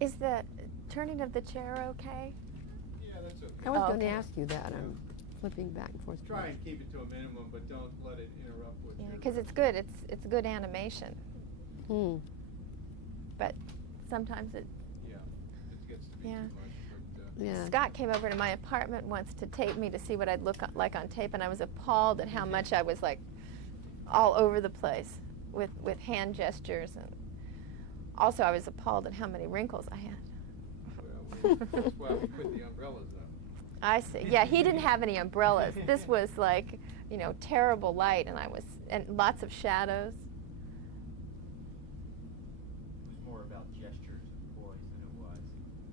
Is the turning of the chair okay? Yeah, that's okay. I was Oh, going to okay. ask you that. I'm flipping back and forth. Try and keep it to a minimum, but don't let it interrupt with Yeah, your... because it's good. It's good animation, Hmm. but sometimes it. Yeah, it gets to be Yeah. too much, but... Yeah. Scott came over to my apartment once to tape me to see what I'd look like on tape, and I was appalled at how much I was like all over the place with hand gestures, and also I was appalled at how many wrinkles I had. Well, that's why we put the umbrellas up. I see. Yeah, he didn't have any umbrellas. This was like, terrible light, and lots of shadows. It was more about gestures and poise than it was.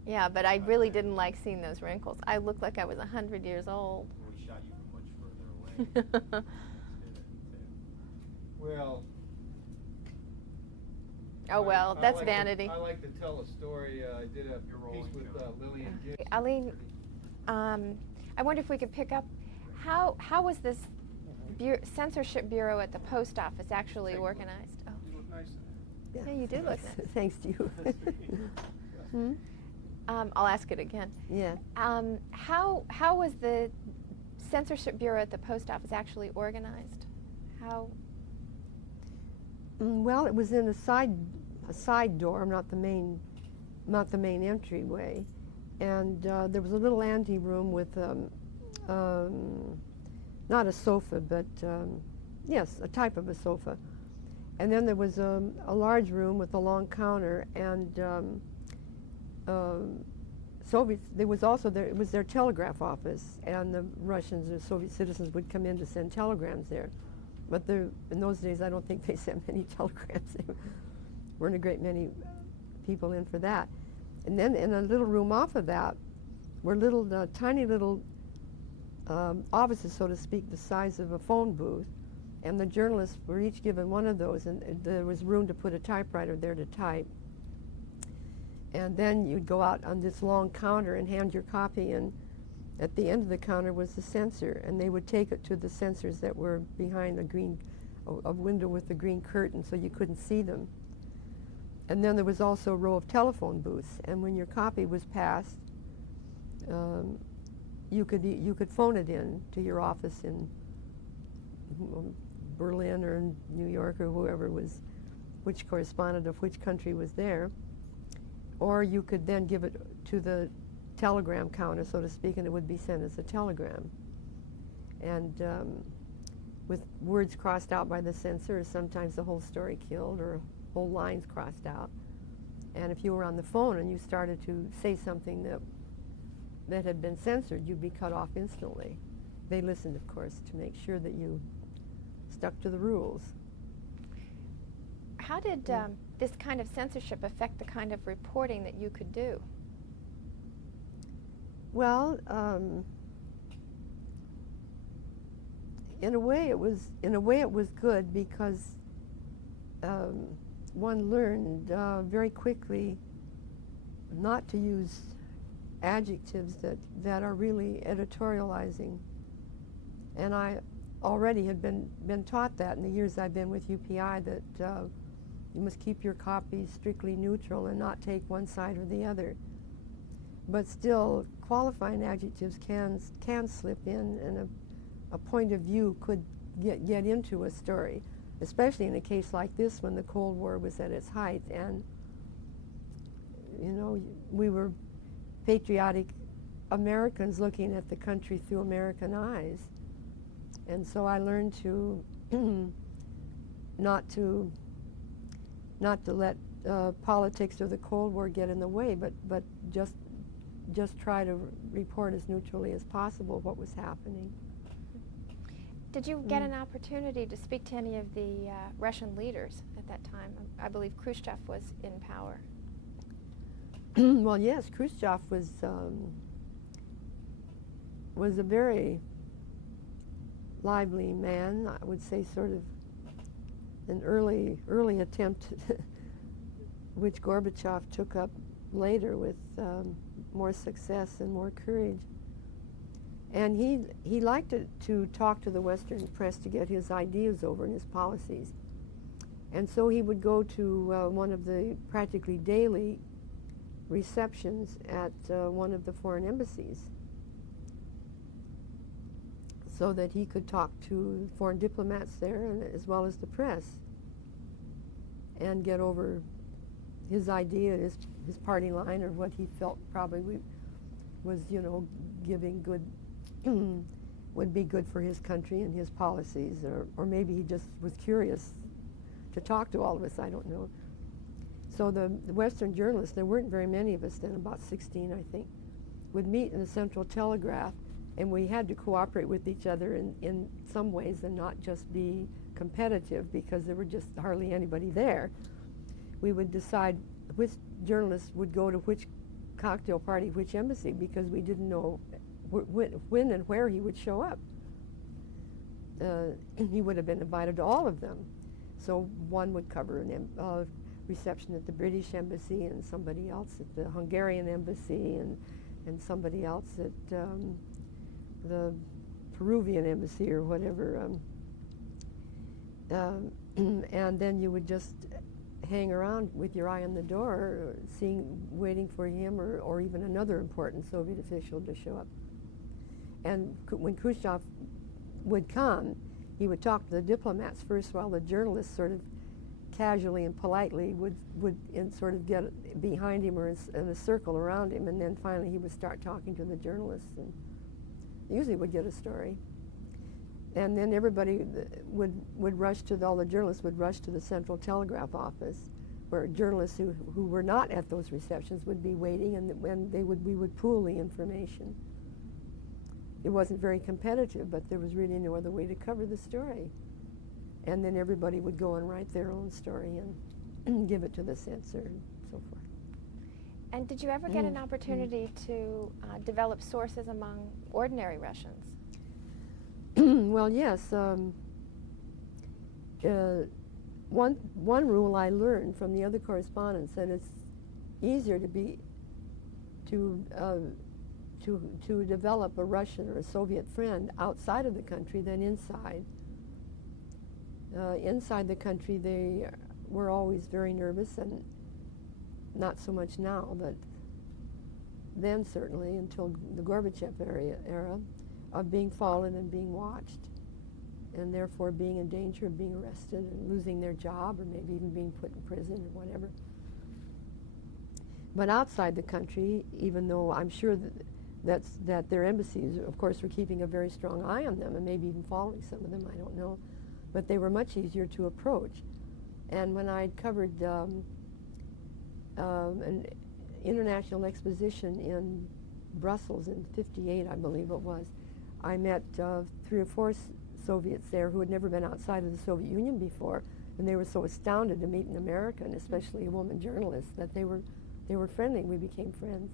Yeah, but I really didn't like seeing those wrinkles. I looked like I was 100 years old. We shot you from much further away. Well... Oh, well, I that's like vanity. I like to tell a story. I did a You're piece rolling with film. Lillian Gibbs. Aline, I wonder if we could pick up, how was this censorship bureau at the post office actually Take a look. organized? Oh, You look nice in Yeah. Yeah, you do look nice. Thanks to you. Hmm? I'll ask it again. Yeah. How was the censorship bureau at the post office actually organized? How? Well, it was in a side door, not the main entryway, and there was a little ante room with not a sofa, but yes, a type of a sofa, and then there was a large room with a long counter, and Soviets. There was also it was their telegraph office, and the Russians or Soviet citizens would come in to send telegrams there. But in those days, I don't think they sent many telegrams. There weren't a great many people in for that. And then in a little room off of that were tiny little offices, so to speak, the size of a phone booth. And the journalists were each given one of those, and there was room to put a typewriter there to type. And then you'd go out on this long counter and hand your copy, and at the end of the counter was the censor, and they would take it to the censors that were behind a window with a green curtain, so you couldn't see them. And then there was also a row of telephone booths, and when your copy was passed, you could phone it in to your office in Berlin or in New York or whoever was, which correspondent of which country was there, or you could then give it to the telegram counter, so to speak, and it would be sent as a telegram. And with words crossed out by the censor, sometimes the whole story killed or whole lines crossed out. And if you were on the phone and you started to say something that had been censored, you'd be cut off instantly. They listened, of course, to make sure that you stuck to the rules. How did this kind of censorship affect the kind of reporting that you could do? Well, in a way it was good because one learned very quickly not to use adjectives that are really editorializing. And I already had been taught that in the years I've been with UPI, that you must keep your copies strictly neutral and not take one side or the other. But still, qualifying adjectives can slip in, and a point of view could get into a story, especially in a case like this when the Cold War was at its height, and we were patriotic Americans looking at the country through American eyes, and so I learned to not to let politics or the Cold War get in the way, but just try to report as neutrally as possible what was happening. Did you get an opportunity to speak to any of the Russian leaders at that time? I believe Khrushchev was in power. Well, yes, Khrushchev was a very lively man. I would say sort of an early attempt, which Gorbachev took up later with more success and more courage. And he liked to talk to the Western press to get his ideas over and his policies. And so he would go to one of the practically daily receptions at one of the foreign embassies so that he could talk to foreign diplomats there and as well as the press and get over his idea, his party line, or what he felt probably was, you know, giving good, would be good for his country and his policies, or maybe he just was curious to talk to all of us, I don't know. So the Western journalists, there weren't very many of us then, about 16 I think, would meet in the Central Telegraph, and we had to cooperate with each other in some ways and not just be competitive because there were just hardly anybody there. We would decide which journalists would go to which cocktail party, which embassy, because we didn't know when and where he would show up. He would have been invited to all of them. So one would cover a reception at the British Embassy, and somebody else at the Hungarian Embassy, and somebody else at the Peruvian Embassy or whatever. And then you would just hang around with your eye on the door, waiting for him or even another important Soviet official to show up. And when Khrushchev would come, he would talk to the diplomats first, while the journalists sort of casually and politely would sort of get behind him or in a circle around him, and then finally he would start talking to the journalists, and usually would get a story. And then everybody would rush to, all the journalists would rush to the Central Telegraph office, where journalists who were not at those receptions would be waiting, and we would pool the information. It wasn't very competitive, but there was really no other way to cover the story. And then everybody would go and write their own story and give it to the censor and so forth. And did you ever get an opportunity to develop sources among ordinary Russians? Well, yes. One rule I learned from the other correspondents, that it's easier to develop a Russian or a Soviet friend outside of the country than inside. Inside the country, they were always very nervous, and not so much now, but then certainly until the Gorbachev era, of being followed and being watched, and therefore being in danger of being arrested and losing their job, or maybe even being put in prison or whatever. But outside the country, even though I'm sure that their embassies, of course, were keeping a very strong eye on them and maybe even following some of them, I don't know, but they were much easier to approach. And when I'd covered an international exposition in Brussels in '58, I believe it was, I met 3 or 4 Soviets there who had never been outside of the Soviet Union before, and they were so astounded to meet an American, especially a woman journalist, that they were friendly. We became friends.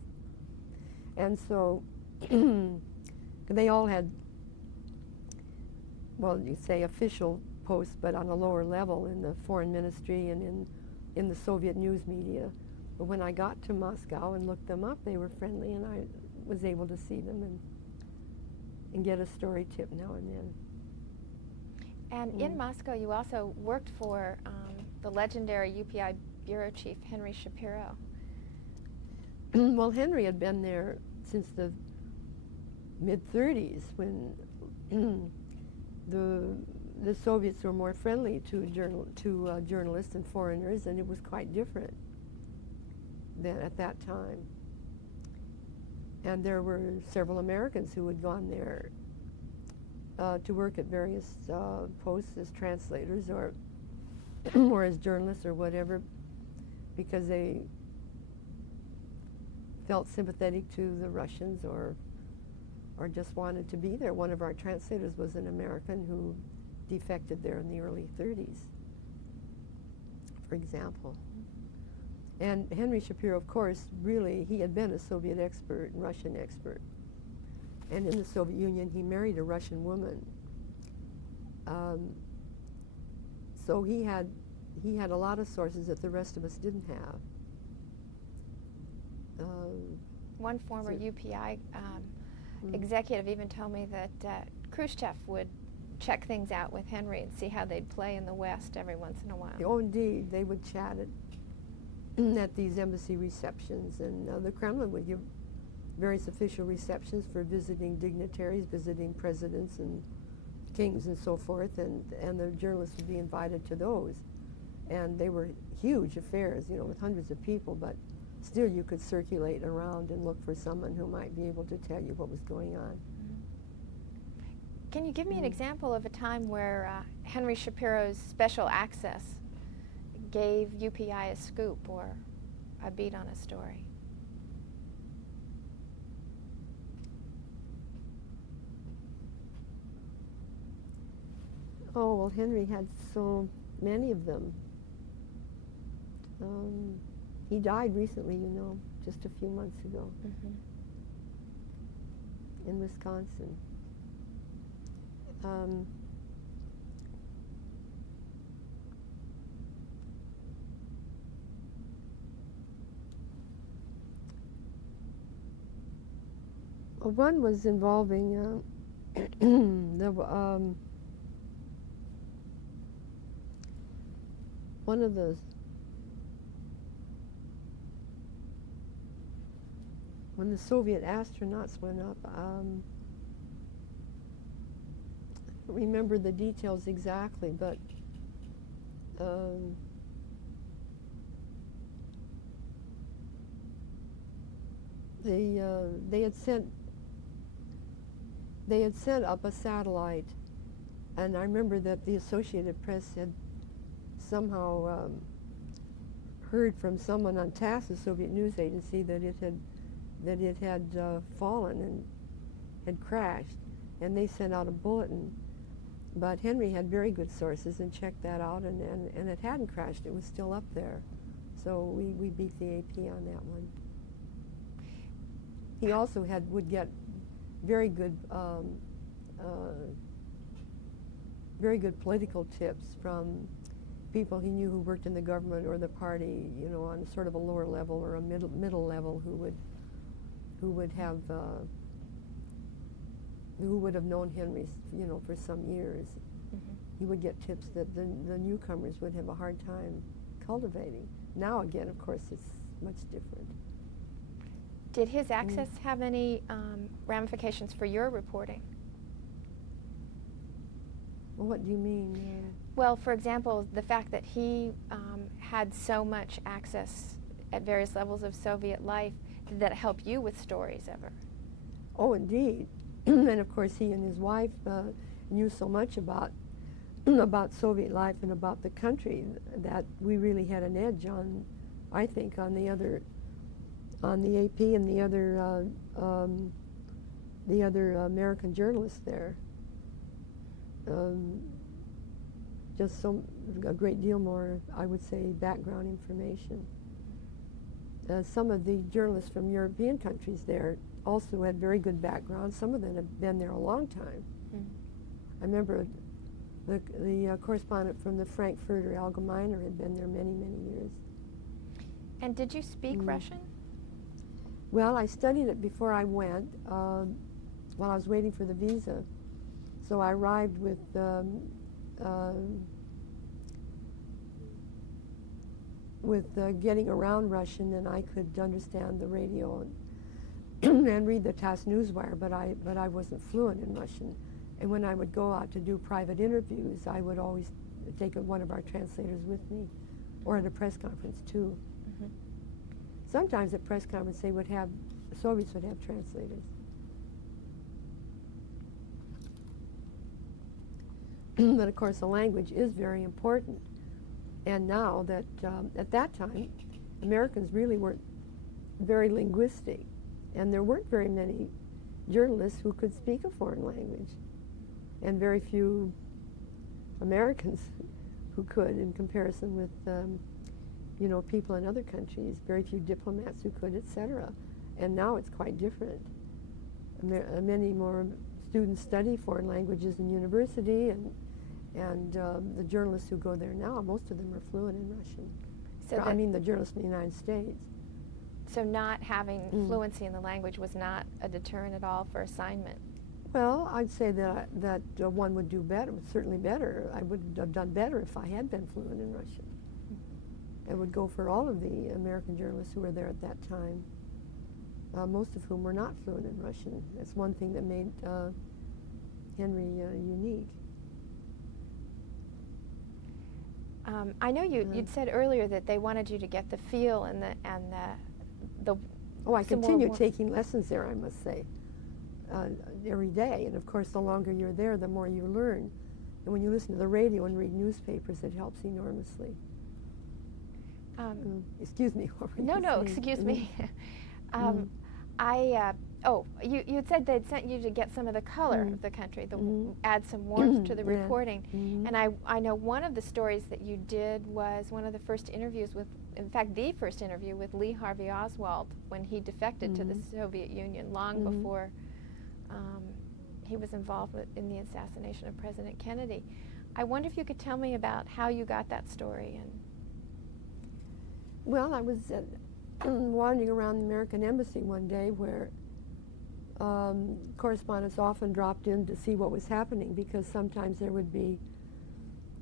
And so they all had, well, you say official posts, but on a lower level in the foreign ministry and in the Soviet news media. But when I got to Moscow and looked them up, they were friendly, and I was able to see them and get a story tip now and then. And in Moscow, you also worked for the legendary UPI bureau chief, Henry Shapiro. Well, Henry had been there since the mid-30s, when the Soviets were more friendly to journalists and foreigners, and it was quite different then at that time. And there were several Americans who had gone there to work at various posts as translators or or as journalists or whatever, because they felt sympathetic to the Russians or just wanted to be there. One of our translators was an American who defected there in the early 30s, for example. And Henry Shapiro, of course, really, he had been a Soviet expert, Russian expert. And in the Soviet Union, he married a Russian woman. So he had a lot of sources that the rest of us didn't have. One former UPI executive even told me that Khrushchev would check things out with Henry and see how they'd play in the West every once in a while. Oh, indeed, they would chat it. at these embassy receptions, and the Kremlin would give various official receptions for visiting dignitaries, visiting presidents and kings and so forth, and the journalists would be invited to those. And they were huge affairs, you know, with hundreds of people, but still you could circulate around and look for someone who might be able to tell you what was going on. Can you give me an example of a time where Henry Shapiro's special access gave UPI a scoop or a beat on a story? Oh, well, Henry had so many of them. He died recently, you know, just a few months ago in Wisconsin. One was involving one of those. When the Soviet astronauts went up, I don't remember the details exactly, but they had sent up a satellite, and I remember that the Associated Press had somehow heard from someone on TASS, the Soviet news agency, that it had fallen and had crashed, and they sent out a bulletin. But Henry had very good sources and checked that out, and it hadn't crashed. It was still up there. So we beat the AP on that one. He also would get very good political tips from people he knew who worked in the government or the party, you know, on sort of a lower level or a middle level, who would have known Henry, you know, for some years. He would get tips that the newcomers would have a hard time cultivating. Now, again, of course, it's much different. Did his access have any ramifications for your reporting? Well, what do you mean? Well, for example, the fact that he had so much access at various levels of Soviet life, did that help you with stories ever? Oh, indeed. And of course, he and his wife knew so much about Soviet life and about the country that we really had an edge on, I think, on the AP and the other American journalists there. Just a great deal more, I would say, background information. Some of the journalists from European countries there also had very good background. Some of them had been there a long time. I remember the correspondent from the Frankfurter Allgemeiner had been there many, many years. And did you speak Russian? Well, I studied it before I went, while I was waiting for the visa. So I arrived with getting around Russian, and I could understand the radio and read the TASS newswire, but I wasn't fluent in Russian. And when I would go out to do private interviews, I would always take one of our translators with me, or at a press conference too. Sometimes at press conference the Soviets would have translators. But of course the language is very important. And now that, at that time, Americans really weren't very linguistic, and there weren't very many journalists who could speak a foreign language, and very few Americans who could, in comparison with you know, people in other countries, very few diplomats who could, etc. And now it's quite different. Many more students study foreign languages in university, and the journalists who go there now, most of them are fluent in Russian. So I mean the journalists in the United States. So not having fluency in the language was not a deterrent at all for assignment? Well, I'd say that one would do better, certainly better. I would have done better if I had been fluent in Russian. It would go for all of the American journalists who were there at that time, most of whom were not fluent in Russian. That's one thing that made Henry unique. I know you'd said earlier that they wanted you to get the feel and the Oh, I some more continued war- taking lessons there, I must say, every day. And of course, the longer you're there, the more you learn. And when you listen to the radio and read newspapers, it helps enormously. Excuse me. What were No, you no, saying? excuse Mhm. me. Mhm. You had said they'd sent you to get some of the color of the country, add some warmth to the Yeah. reporting. Mhm. And I know one of the stories that you did was one of the first interviews with, in fact, the first interview with Lee Harvey Oswald when he defected to the Soviet Union long before he was involved in the assassination of President Kennedy. I wonder if you could tell me about how you got that story. And Well, I was wandering around the American Embassy one day where correspondents often dropped in to see what was happening because sometimes there would be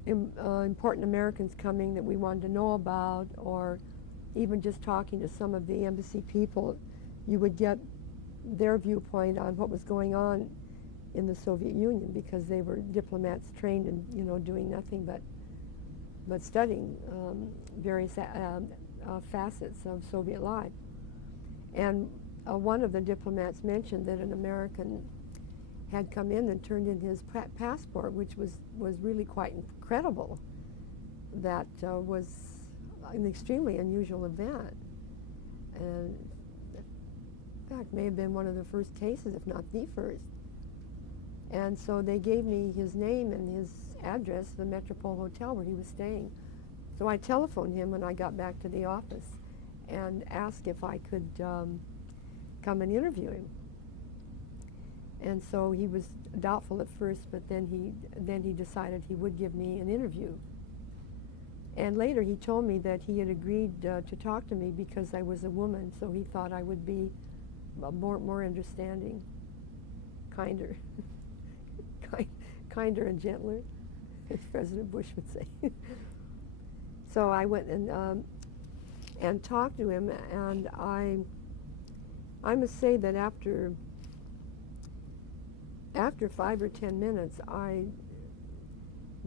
important Americans coming that we wanted to know about, or even just talking to some of the embassy people, you would get their viewpoint on what was going on in the Soviet Union because they were diplomats trained in, doing nothing but studying various facets of Soviet life. And one of the diplomats mentioned that an American had come in and turned in his passport, which was really quite incredible. That was an extremely unusual event. And in fact, may have been one of the first cases, if not the first. And so they gave me his name and his address, the Metropole Hotel where he was staying. So I telephoned him when I got back to the office and asked if I could come and interview him. And so he was doubtful at first, but then he decided he would give me an interview. And later he told me that he had agreed to talk to me because I was a woman, so he thought I would be more understanding, kinder, kinder and gentler, as President Bush would say. So I went and talked to him, and I must say that after 5 or 10 minutes, I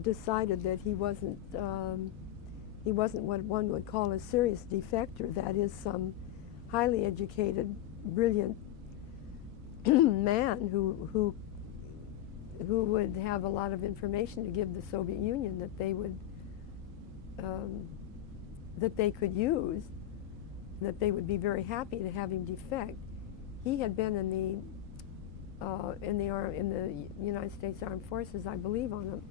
decided that he wasn't what one would call a serious defector. That is, some highly educated, brilliant man who would have a lot of information to give the Soviet Union that they would that they could use, that they would be very happy to have him defect. He had been in the United States Armed Forces, I believe, on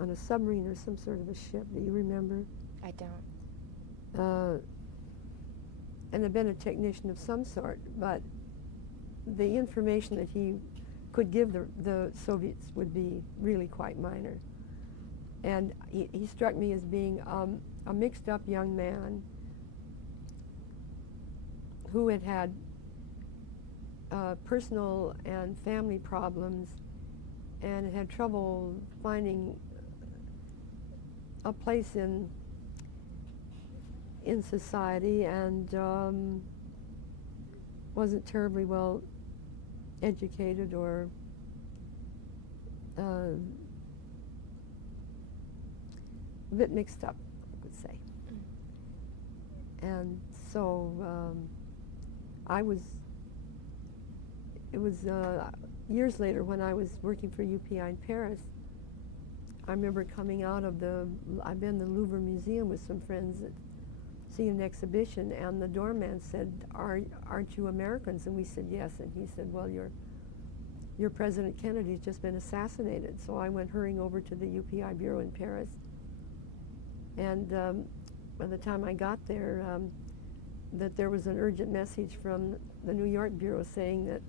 a submarine or some sort of a ship. Do you remember? I don't. And had been a technician of some sort, but the information that he could give the Soviets would be really quite minor. And he struck me as being a mixed-up young man who had personal and family problems and had trouble finding a place in society, and wasn't terribly well educated or a bit mixed up, I would say. And so it was years later when I was working for UPI in Paris. I remember coming out of I've been in the Louvre Museum with some friends that seeing an exhibition, and the doorman said, aren't you Americans? And we said yes, and he said, well, your President Kennedy's just been assassinated. So I went hurrying over to the UPI bureau in Paris, and by the time I got there, that there was an urgent message from the New York bureau saying that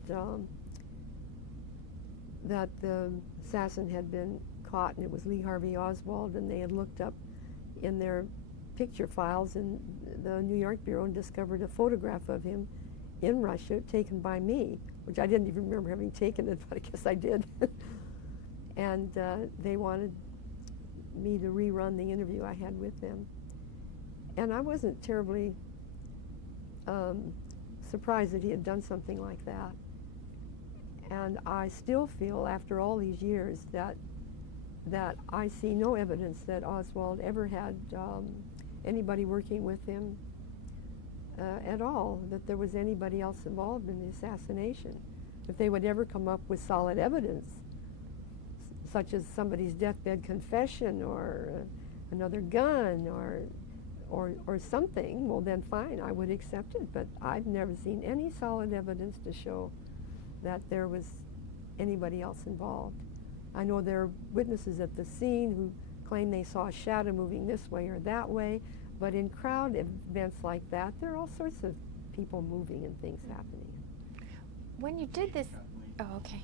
the assassin had been caught, and it was Lee Harvey Oswald, and they had looked up in their picture files in the New York bureau and discovered a photograph of him in Russia taken by me, which I didn't even remember having taken it, but I guess I did. And they wanted me to rerun the interview I had with them. And I wasn't terribly surprised that he had done something like that. And I still feel, after all these years, that I see no evidence that Oswald ever had anybody working with him at all, that there was anybody else involved in the assassination. If they would ever come up with solid evidence, such as somebody's deathbed confession or another gun or something, well then fine, I would accept it. But I've never seen any solid evidence to show that there was anybody else involved. I know there are witnesses at the scene who claim they saw a shadow moving this way or that way, but in crowd events like that, there are all sorts of people moving and things happening. When you did this, oh, okay.